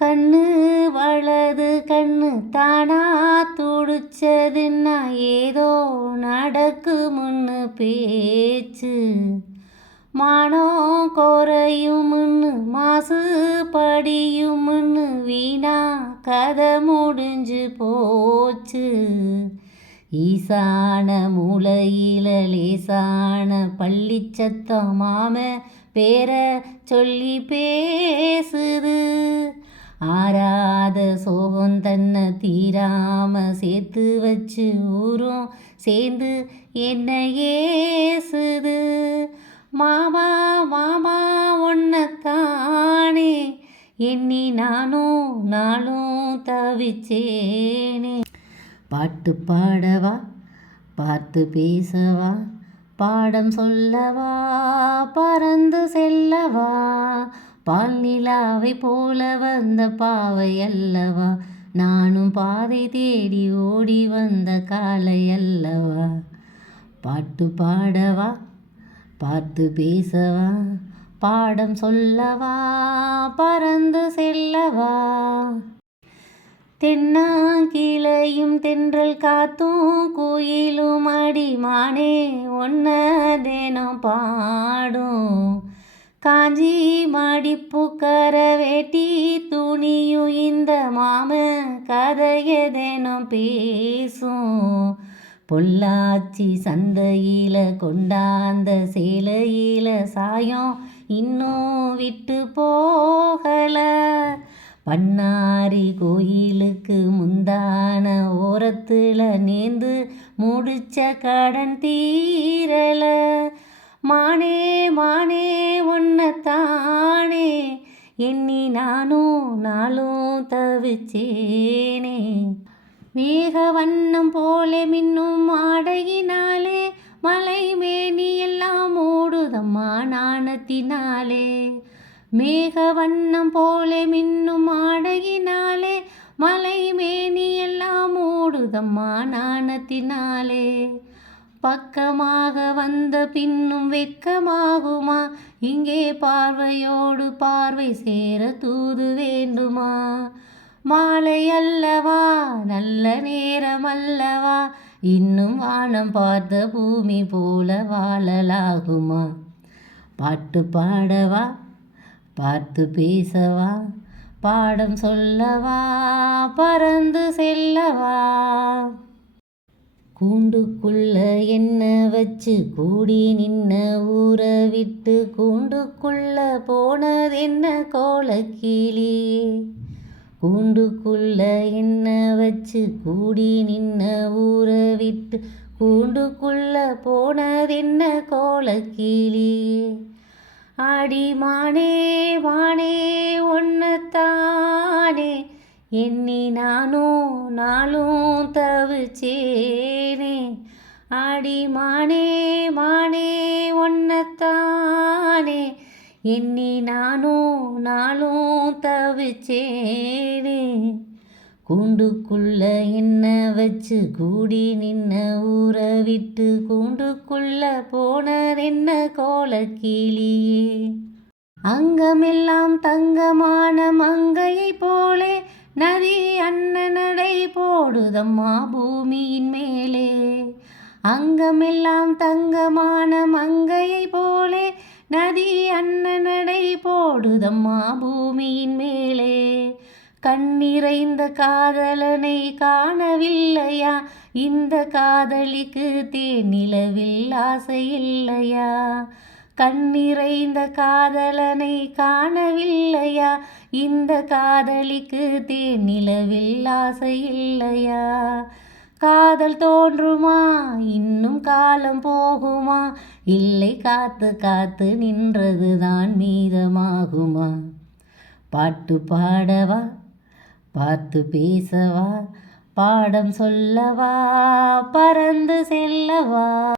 கண்ணு வலது கண்ணு தானா துடிச்சதுன்னா ஏதோ நடக்கு முன்னு பேச்சு. மானம் குறையும்னு மாசு படியும்னு வீணா கதை முடிஞ்சு போச்சு. ஈசான மூலையில லேசான பள்ளிச்சத்தம் மாம பேரை சொல்லி பேசுது. ஆறாத சோகம் தன்னை தீராம சேர்த்து வச்சு ஊரும். சேர்ந்து என்ன ஏசுது. மாமா மாமா ஒன்னத்தானே எண்ணி நானும் நாளும் தவிச்சேனே. பாட்டு பாடவா? பார்த்து பேசவா? பாடம் சொல்லவா? பறந்து செல்லவா? பால் நிலாவை போல வந்த பாவை அல்லவா? நானும் பாதை தேடி ஓடி வந்த காலை அல்லவா? பாட்டு பாடவா? பார்த்து பேசவா? பாடம் சொல்லவா? பறந்து செல்லவா? தென்னாங்கிளையும் தென்றல் காத்தும் குயிலும் அடிமானே ஒன்ன தினம் பாடும். காஞ்சி மடிப்புக்கர வேட்டி துணியும் இந்த மாம கதையதேனும் பேசும். பொள்ளாச்சி சந்தையில கொண்டாந்த சேலையில சாயம் இன்னும் விட்டு போகல. பண்ணாரி கோயிலுக்கு முந்தான ஓரத்தில் நேர்ந்து முடிச்ச கடன் தீரல. மானே மானே ஒன்னத்தானே எண்ணி நானும் நாளும் தவிச்சேனே. மேக வண்ணம் போலே மின்னும் ஆடையினாலே மலை மேனி எல்லாம் ஓடுதம்மா நாணத்தினாலே. மேக வண்ணம் போலே மின்னும் ஆடையினாலே மலை மேனி எல்லாம் ஓடுதம்மா நாணத்தினாலே. பக்கமாக வந்த பின்னும் வெட்கமாகுமா இங்கே பார்வையோடு பார்வை சேர தூது வேண்டுமா? மாலை அல்லவா? நல்ல நேரம் அல்லவா? இன்னும் வானம் பார்த்த பூமி போல வாழலாகுமா? பாட்டு பாடவா? பார்த்து பேசவா? பாடம் சொல்லவா? பறந்து செல்லவா? கூண்டுக்குள்ள என்ன வச்சு கூடி நின்ன ஊரை விட்டு கூண்டுக்குள்ள போனது என்ன கோலக்கிளியே கூண்டுக்குள்ள என்ன வச்சு கூடி நின்ன ஊரை விட்டு கூண்டுக்குள்ள போனது என்ன கோலக்கிளியே ஆடி மானே வானே ஒன்னத்தானே எண்ணி நானும் நாளும் தவிச்சேனே. ஆடி மானே மானே ஒன்னத்தானே. எண்ணி நானும் நாளும் தவிச்சேனே. கூண்டுக்குள்ள என்ன வச்சு கூடி நின்ன ஊரை விட்டு கூண்டுக்குள்ள போனர் போனதென்ன கோலக்கிளியே. அங்கமெல்லாம் தங்கமான மங்கையை போல நதி அண்ணனடை போடுதம்மா பூமியின் மேலே. அங்கமெல்லாம் தங்கமான மங்கையை போலே நதி அண்ணனடை போடுதம்மா பூமியின் மேலே. கண்ணிறைந்த காதலனை காணவில்லையா? இந்த காதலிக்கு தேனிலவில் ஆசை இல்லையா? கண்ணிறைந்த காதலனை காணவில்லையா? இந்த காதலிக்கு தேனிலவில் ஆசை இல்லையா? காதல் தோன்றுமா? இன்னும் காலம் போகுமா? இல்லை காத்து காத்து நின்றதுதான் மீதமாகுமா? பாட்டு பாடவா? பார்த்து பேசவா? பாடம் சொல்லவா? பறந்து செல்லவா?